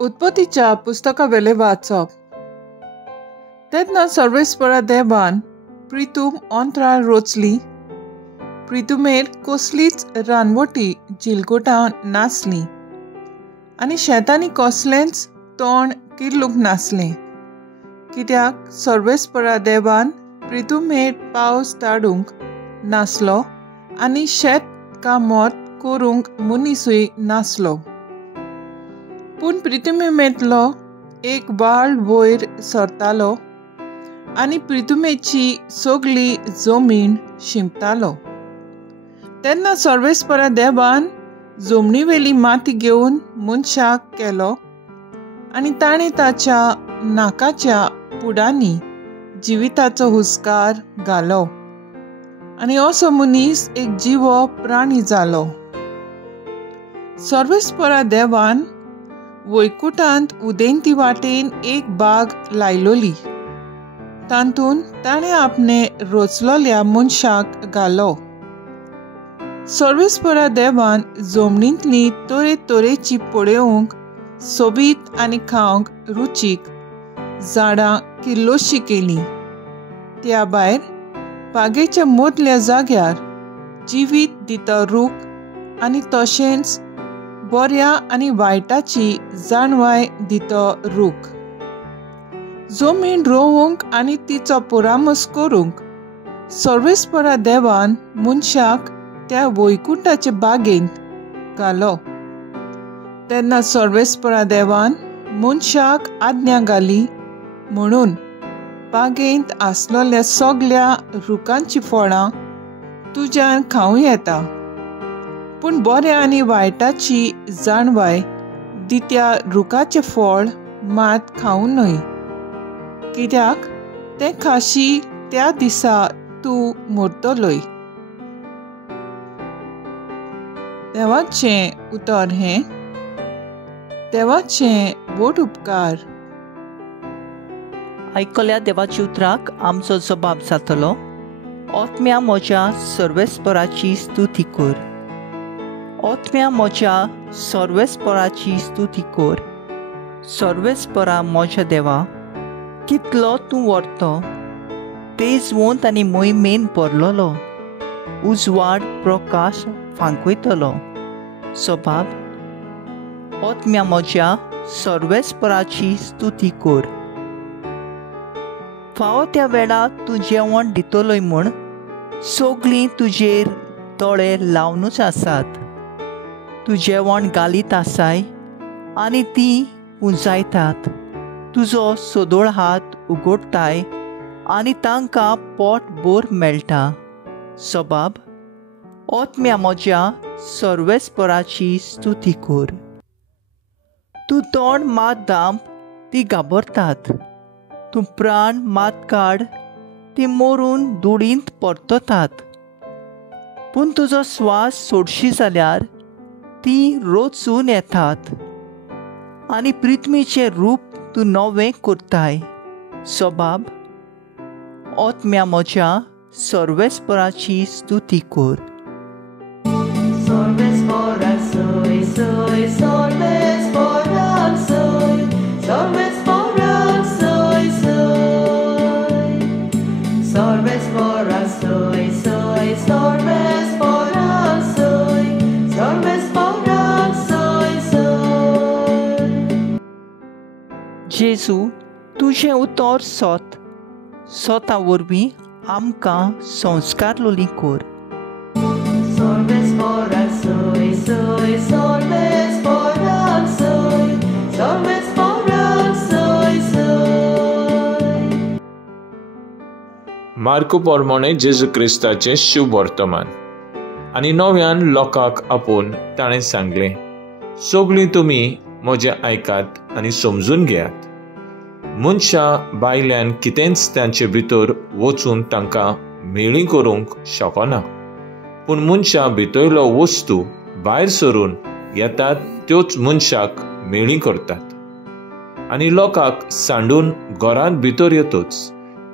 उत्पत्तीच्या पुस्तकावेले वाचप. तेन्ना सर्वेस्परा देवान प्रितूम अंतराळ रोचली. प्रितुमेर कसलीच रानवटी जिलगोटां नासली आनी शेतांनी कसलेंच तण किर्लूंक नासलें, कित्याक सर्वेस्परा देवान प्रितुमेर पावस धाडूंक नासलो आनी शेत कामत करूंक मनीसूय नासलो. पूण प्रितुमेंतलो एक बाळ वयर सरतालो आनी प्रितुमेची सगळी जमीन शिंपतालो. तेन्ना सर्वेस्परा देवान जमनीवेली माती घेवन मनशाक केलो आनी ताणें ताच्या नाकाच्या पुडांनी जिविताचो हुस्कार घालो आनी असो मनीस एक जिवो प्राणी जालो. सर्वेस्परा देवान वैकुंठांत उदेंती वाटेन एक बाग लायलोली. तातूंत ताणें आपणे रोचलोल्या मनशाक घालो. सर्वेस्परा देवान जमनींतली तरेतरेची पळोवंक सोबीत आनी खावंक रुचीक झाडां किल्लोशी केलीं. त्या भायर बागेच्या मदल्या जाग्यार जिवीत दिता रूख आनी तशेंच बऱ्या आनी वायटाची जाणवाय दितो रूख. जमीन रोवंक आनी तिचो पुरामस करूंक सर्वेस्परा देवान मनशाक त्या वैकुंठाचे बागेंत घालो. तेन्ना सर्वेस्परा देवान मनशाक आज्ञा घाली म्हणून बागेंत आसलोल्या सगळ्या रुखांची फळां तुज्यान खावं येता, पूण बऱ्या आनी वायटाची जाणवाय दित्या रुखाचें फळ मात खावं न्हय, कित्याक तें खाशी त्या दिसा तूं मरतलोय. देवाचें उतर हें. देवाचें बोट उपकार. आयकल्या देवाच्या उतराक आमचो जबाब जातलो. आत्म्या म्हज्या सर्वेस्पराची स्तुती कर. आत्म्या म्हज्या सर्वेस्पराची स्तुती कर. सर्वेस्परा म्हज्या देवा, कितलो तूं व्हरतो, तेजवंत आनी मोहिमेन भरलोलो, उजवाड प्रकाश फांकयतलो. जबाब. आत्म्या म्हज्या सर्वेस्पराची स्तुती कर. फावो त्या वेळार तूं जेवण दितलोय म्हूण सगळीं तुजेर दोळे लावनूच आसात. तूं जेवण घालीत आसाय आनी तीं पुंजायतात. तुजो सोदोळ हात उगडटाय आनी तांकां पोट भर मेळटा. जबाब. आत्म्या म्हज्या सर्वेस्पराची स्तुती कर. तूं तोंड मात दांप ती घाबरतात. तूं प्राण मात काड ती मरून दुडींत परततात. पूण तुजो स्वास सोडशी जाल्यार ती रोचून येतात आनी प्रिथ्वीचें रूप तूं नवें करताय. जबाब. आत्म्या म्हज्या सर्वेस्पराची स्तुती कर. सर्वेस्परा soy, soy, सर्वेस्परा soy, सर्वेस्परा soy, soy. सर्वेस्परा soy, soy, सर्वेस्परा soy, सर्वेस्परा soy, soy. जेजू, तुजें उतर सोता वरवीं आमकां संस्कार लोली कर. सर्वेस्परा soy, soy, सर्वेस्परा soy, सर्वेस्परा soy, soy. मार्को पोरमोणे जेजू क्रिस्ताचें शुभ वर्तमान. आनी नव्यान लोकांक आपोवन ताणें सांगलें, सगळीं तुमी म्हजें आयकात आनी समजून घेयात. मनशां भायल्यान कितेंच तांचे भितर वचून तांकां मेळी करूंक शकना, पूण मनशां भितरलो वस्तू भायर सरून येतात त्योच मनशाक मेळी करतात. आनी लोकांक सांडून घरांत भितर येतूच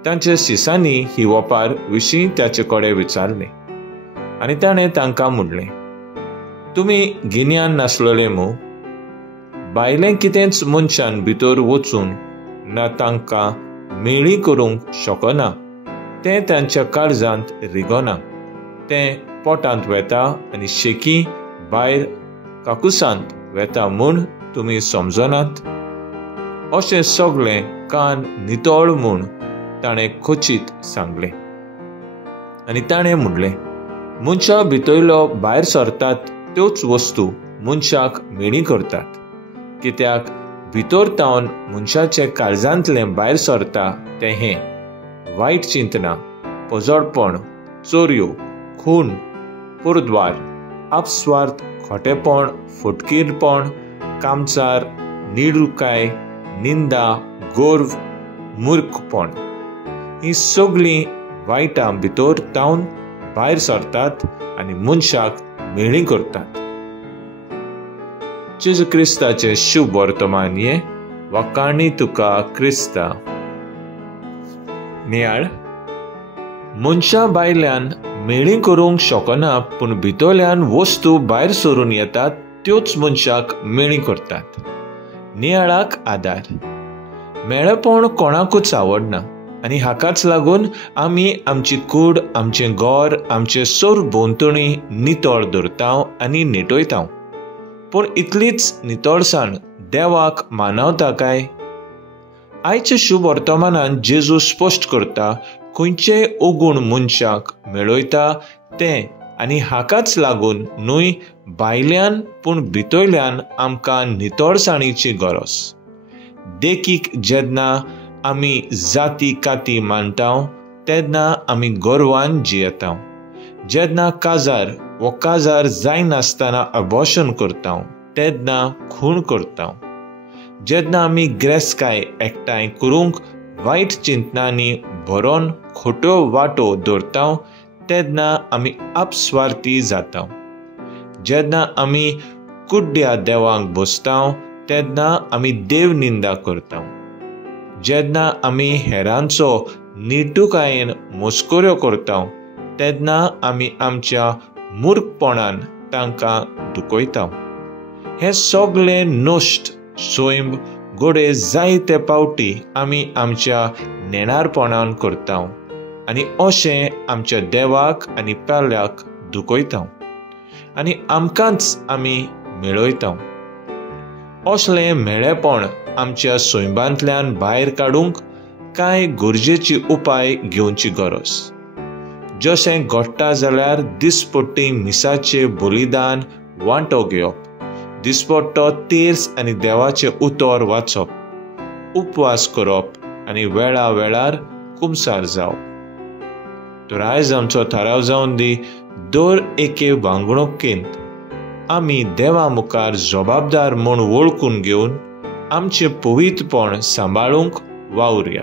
तांच्या शिसांनी ही वपार विशीं ताचे कडेन विचारलें आनी ताणें तांकां म्हणलें, तुमी गिन्यान नासलोले मू. भायलें कितेंच मनशान भितर वचून ना तांकां मेळी करूंक शकना, तें तांच्या काळजांत रिगना. तें पोटांत वेता आनी शेकी भायर काकुसांत वेता म्हूण तुमी समजनात. अशें सगळें कान नितळ म्हूण ताणें खचीत सांगलें. आनी ताणें म्हणलें, मनशा भितरलो भायर सरतात त्योच वस्तू मनशाक मेळी करतात. कित्याक भितर तावन मनशाचे काळजांतलें भायर सरता तें हें: वायट चिंतनां, पजळपण, चोरयो, खून, पुरद्वार, आपस्वार्थ, खोटेपण, फटकीरपण, कामचार, निडुलकाय, निंदा, गोर्व, मूर्खपण. ही सगळीं वायटां भितर तावन भायर सरतात आनी मनशाक मेळी करतात. जेजू क्रिस्ताचें शुभ वर्तमान हें वाकाणी तुका क्रिस्ता. नियाळ, मनशा भायल्यान मेळी करूंक शकना, पूण भितरल्यान वस्तू भायर सरून येतात त्योच मनशाक मेळी करतात. नियाळाक आदार. मेळेपण कोणाकूच आवडना आनी हाकाच लागून आमी आमची कूड, आमचें घर, आमचे सरभोंवतणी नितळ दवरतांव आनी निटयतांव. पूण इतलीच नितळसाण देवाक मानवता काय? आयच्या शुभ वर्तमानांत जेजू स्पश्ट करता खंयचेय अवगुण मनशाक मेळयता तें, आनी हाकाच लागून न्हय भायल्यान पूण भितरल्यान आमकां नितळसाणीची गरज. देखीक जेन्ना आमी जाती काती मानतांव तेन्ना आमी गर्वान जियेतांव. जेन्ना काजार वो काजार जायनासतना अबॉर्शन करतांव तेन्ना खूण करतांव. जेन्ना आमी ग्रेसकाय एकठांय करूंक वायट चिंतनांनी भरोन खोट्यो वाटो दवरतांव तेन्ना आमी आपस्वार्थी जातांव. जेन्ना आमी कुड्ड्या देवांक बसतांव तेन्ना आमी देव निंदा करतांव. जेन्ना आमी हेरांचो निटुकायेन मस्कऱ्यो करतांव तेन्ना आमी आमच्या मूर्खपणान तांकां दुखयतांव. हें सगळें नश्ट सैम घोडे जायते पावटी आमी आमच्या नेणारपणान करतांव आनी अशें आमच्या देवाक आनी पाल्याक दुखयतांव आनी आमकांच आमी मेळयतांव. असलें मेळेपण आमच्या सैमांतल्यान भायर काडूंक कांय गरजेची उपाय घेवची गरज. जशें घडटा जाल्यार दिसपट्टी मिसाचें बलिदान वांटो घेवप, दिसपट्टो तेर्स आनी देवाचें उतर वाचप, उपवास करप आनी वेळा वेळार कुमसार जावप. तर आयज आमचो थाराव जावन दी, दर एके वांगणुकेंत आमी देवा मुखार जबाबदार म्हूण वळखून घेवन आमचें पवित्रपण सांबाळूंक वावुरया.